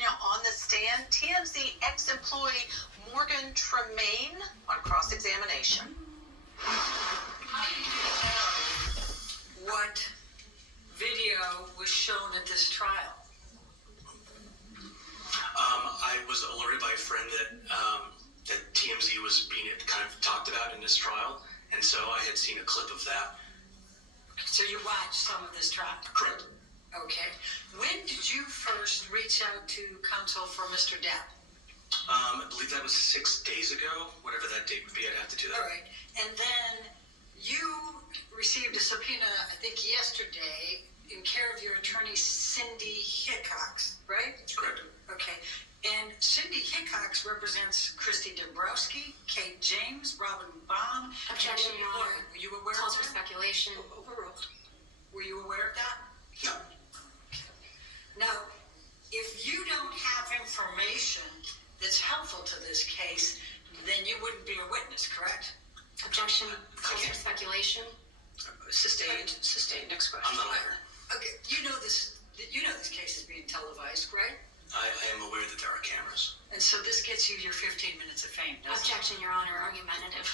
Now, on the stand, TMZ ex-employee Morgan Tremaine on cross-examination. What video was shown at this trial? I was alerted by a friend that TMZ was being kind of talked about in this trial, and so I had seen a clip of that. So you watched some of this trial? Correct. Okay. When did you first reach out to counsel for Mr. Depp? I believe that was 6 days ago, whatever that date would be. I'd have to do that. All right. And then you received a subpoena, I think yesterday, in care of your attorney, Cindy Hickox, right? Correct. Okay. And Cindy Hickox represents Christy Dombrowski, Kate James, Robin Baum. Objection, Your Honor. Were you aware Calls of for that? speculation. Overruled. Were you aware of that? No. Now, if you don't have information that's helpful to this case, then you wouldn't be a witness, correct? Objection. Calls for speculation. Sustained. Next question. I'm not either. Okay. You know this case is being televised, right? I am aware that there are cameras. And so this gets you your 15 minutes of fame, doesn't it? Objection, Your Honor. Argumentative.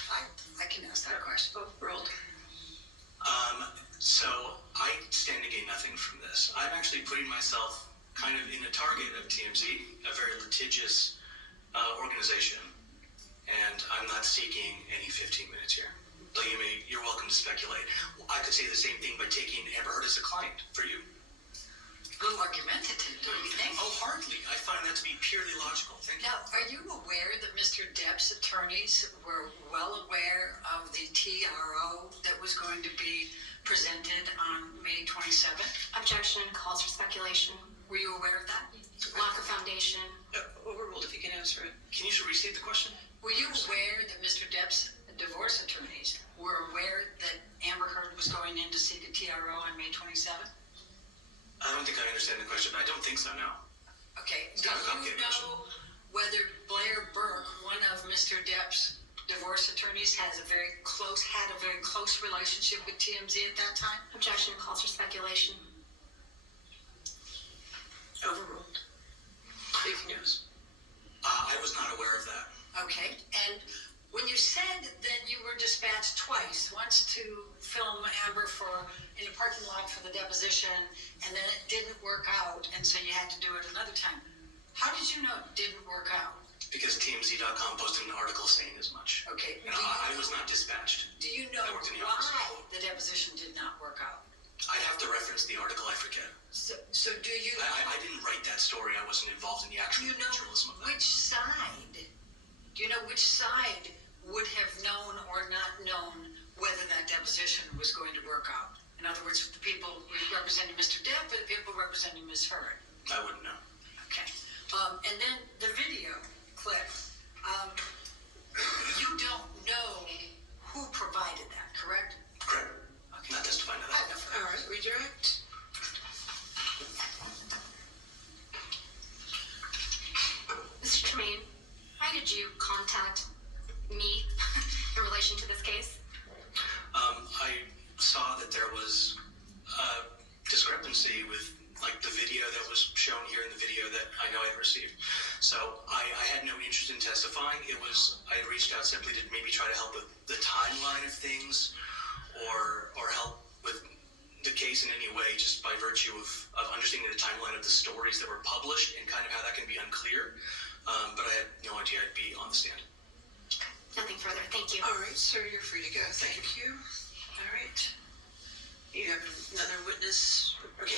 I can ask that question. Overruled. So I stand to gain nothing from this. I'm actually putting myself kind of in a target of TMZ, a very litigious organization, and I'm not seeking any 15 minutes here. But you're welcome to speculate. I could say the same thing by taking Amber Heard as a client for you. A little argumentative, don't you think? Oh, hardly. I find that to be purely logical. Thank you. Now, are you aware that Mr. Depp's attorneys were well aware of the TRO that was going to be presented on May 27th? Objection. Calls for speculation. Were you aware of that? Lack of foundation. Overruled if you can answer it. Can you restate the question? Were you aware that Mr. Depp's divorce attorneys were aware that Amber Heard was going in to seek a TRO on May 27th? I don't think I understand the question, but I don't think so, no. Okay. It's Do kind of a you complicated question. know whether Blair Burke, one of Mr. Depp's divorce attorneys, had a very close relationship with TMZ at that time? Objection. Calls for speculation. Overruled. If news. I was not aware of that. Okay. And when you said that you were dispatched twice, once to film Amber in a parking lot for the deposition, and then it didn't work out, and so you had to do it another time. How did you know it didn't work out? Because TMZ.com posted an article saying as much. Okay. And I was not dispatched. Do you know I worked in the why office. the deposition did not work out? I'd have to reference the article, I forget. So do you... I didn't write that story. I wasn't involved in the Do actual you know journalism of that. which side? Do you know which side would have known or not known whether that deposition was going to work out? In other words, the people representing Mr. Depp or the people representing Ms. Heard? I wouldn't know. Okay. And then the video clip. You don't know who provided that, correct? Correct. Okay. Not testifying to I that. know. All right. Redirect. Mr. Tremaine, why did you contact me in relation to this case? I saw that there was a discrepancy with the video that was shown here and the video that I know I had received. So I had no interest in testifying. I had reached out simply to maybe try to help with the timeline of things or help with the case in any way, just by virtue of understanding the timeline of the stories that were published and kind of how that can be unclear. But I had no idea I'd be on the stand. Nothing further. Thank you. All right, sir, you're free to go. Thank you. All right. You have another witness. Okay.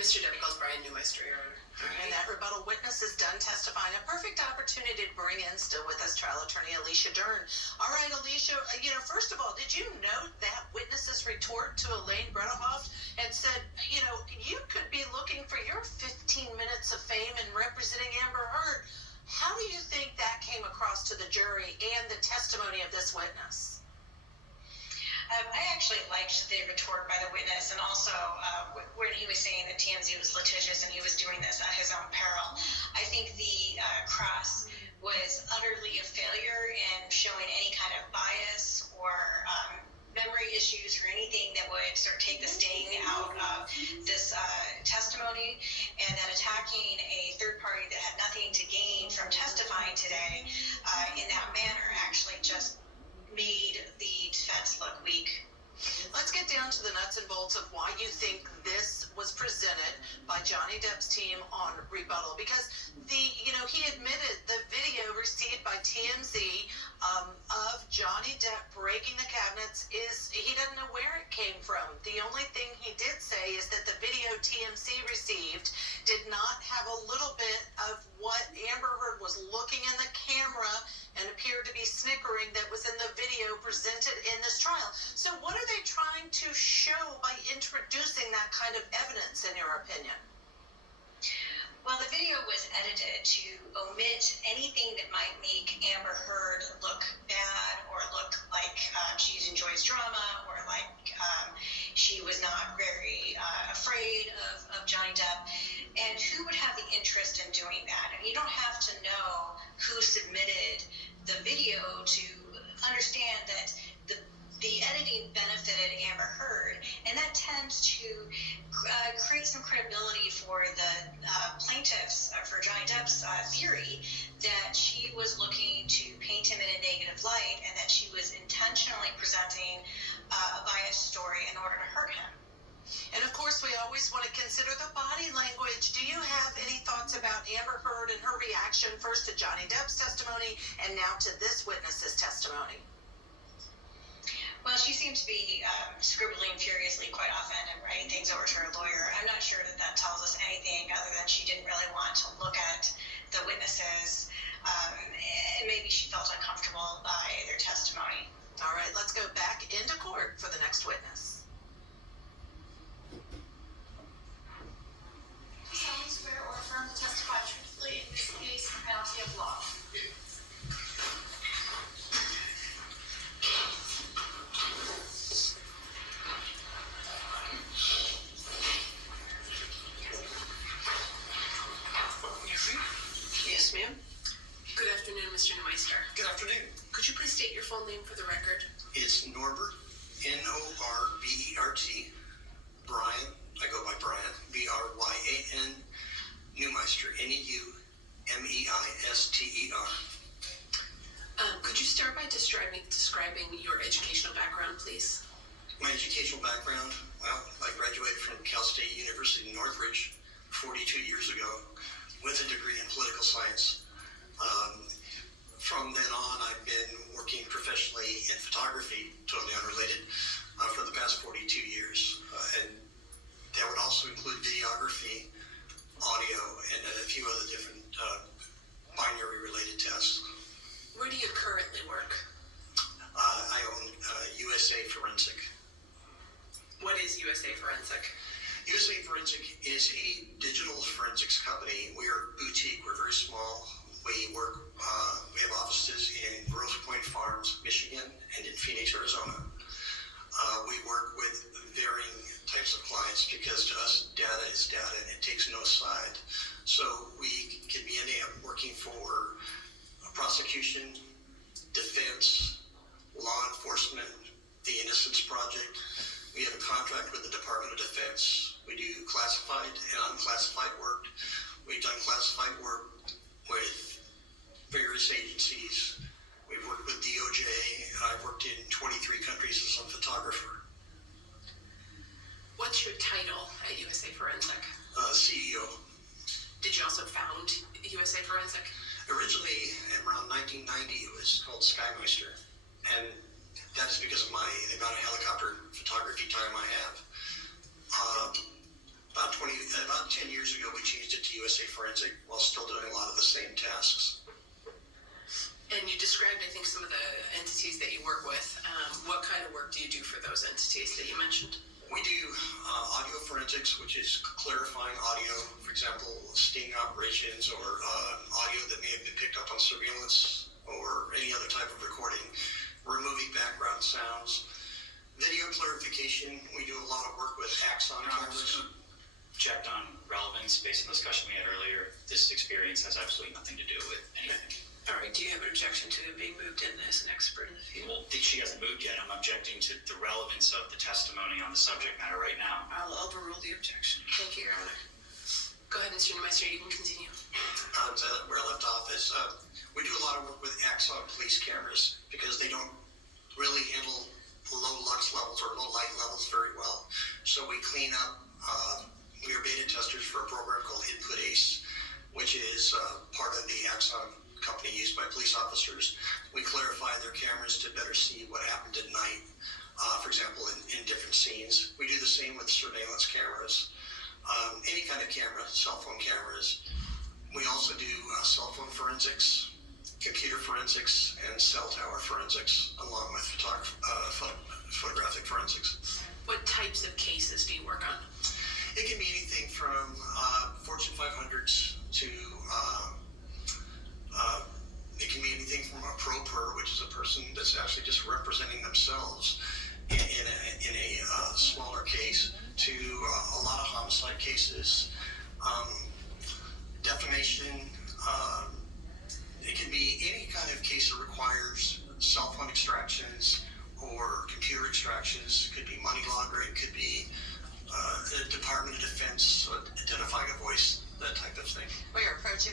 Mr. Depp calls Brian Newmeister, Your Honor. And that rebuttal witness is done testifying. A perfect opportunity to bring in, still with us, trial attorney Alicia Dern. All right, Alicia, first of all, did you note that witness's retort to Elaine Bredehoft and said, you could be looking for your 15 minutes of fame in representing Amber Heard? How do you think that came across to the jury and the testimony of this witness? I actually liked the retort by the witness, and also when he was saying that TMZ was litigious and he was doing this at his own peril. I think the cross was utterly a failure in showing any kind of bias or memory issues or anything that would sort of take the sting out of this testimony, and that attacking a third party that had nothing to gain from testifying today in that manner actually just made the defense look weak. Let's get down to the nuts and bolts of why you think this was presented by Johnny Depp's team on rebuttal, because he admitted the video received by TMZ of Johnny Depp breaking the cabinets he doesn't know where it came from. The only thing he did say is that the video TMZ received did not have a little bit of what Amber Heard was looking in the camera and appeared to be snickering that was in the video presented in this trial. So what are they trying to show by introducing that kind of evidence, in your opinion? Well, the video was edited to omit anything that might make Amber Heard look bad or look like she enjoys drama, or like she was not very afraid of Johnny Depp. And who would have the interest in doing that? And you don't have to know who submitted the video to understand that the editing benefited Amber Heard, and that tends to create some credibility for the plaintiffs, for Johnny Depp's theory that she was looking to paint him in a negative light, and that she was intentionally presenting a biased story in order to hurt him. And of course, we always want to consider the body language. Do you have any thoughts about Amber Heard and her reaction first to Johnny Depp's testimony and now to this witness's testimony? Well, she seemed to be scribbling furiously quite often and writing things over to her lawyer. I'm not sure that tells us anything other than she didn't really want to look at the witnesses. And maybe she felt uncomfortable by their testimony. All right, let's go back into court for the next witness. Do you solemnly swear or affirm to testify truthfully in this case for penalty of law? Yes, ma'am. Good afternoon, Mr. Neumeister. Good afternoon. Could you please state your full name for the record? It's Norbert, Norbert, Brian, I go by Brian, Bryan, Neumeister, Neumeister. Could you start by describing your educational background, please? My educational background, well, I graduated from Cal State University in Northridge 42 years ago with a degree in political science. From then on, I've been working professionally in photography, totally unrelated, for the past 42 years. And that would also include videography, audio, and a few other different binary-related tests. Where do you currently work? I own USA Forensic. What is USA Forensic? USA Forensic is a digital forensics company. We are boutique. We're very small. We have offices in Grosse Pointe Farms, Michigan, and in Phoenix, Arizona. We work with varying types of clients because to us, data is data and it takes no side. So we can be working for prosecution, defense, law enforcement, the Innocence Project. We have a contract with the Department of Defense. We do classified and unclassified work. We've done classified work with various agencies. We've worked with DOJ, and I've worked in 23 countries as a photographer. What's your title at USA Forensic? CEO. Did you also found USA Forensic? Originally, around 1990, it was called Skymeister, and that is because of the amount of helicopter photography time I have. About 10 years ago, we changed it to USA Forensic while still doing a lot of the same tasks. And you described, I think, some of the entities that you work with. What kind of work do you do for those entities that you mentioned? We do audio forensics, which is clarifying audio, for example, sting operations or audio that may have been picked up on surveillance or any other type of recording, removing background sounds. Video clarification, we do a lot of work with Axon cameras. checked on relevance based on the discussion we had earlier. This experience has absolutely nothing to do with anything. All right, do you have an objection to being moved in as an expert in the field? Well, she hasn't moved yet. I'm objecting to the relevance of the testimony on the subject matter right now. I'll overrule the objection. Thank you, Your Honor. Go ahead, Mr. Neumeister, you can continue. Where I left off is we do a lot of work with Axon police cameras because they don't really handle low lux levels or low light levels very well. So we clean up. We are beta testers for a program called Input Ace, which is part of the Axon company used by police officers. We clarify their cameras to better see what happened at night, for example, in different scenes. We do the same with surveillance cameras, any kind of camera, cell phone cameras. We also do cell phone forensics, computer forensics, and cell tower forensics, along with photographic forensics. What types of cases do you work on? It can be anything from Fortune 500s to it can be anything from a pro per, which is a person that's actually just representing themselves in a smaller case, to a lot of homicide cases, defamation. It can be any kind of case that requires cell phone extractions or computer extractions. Could be money laundering. Could be the Department of Defense identifying a voice, that type of thing. We are approaching the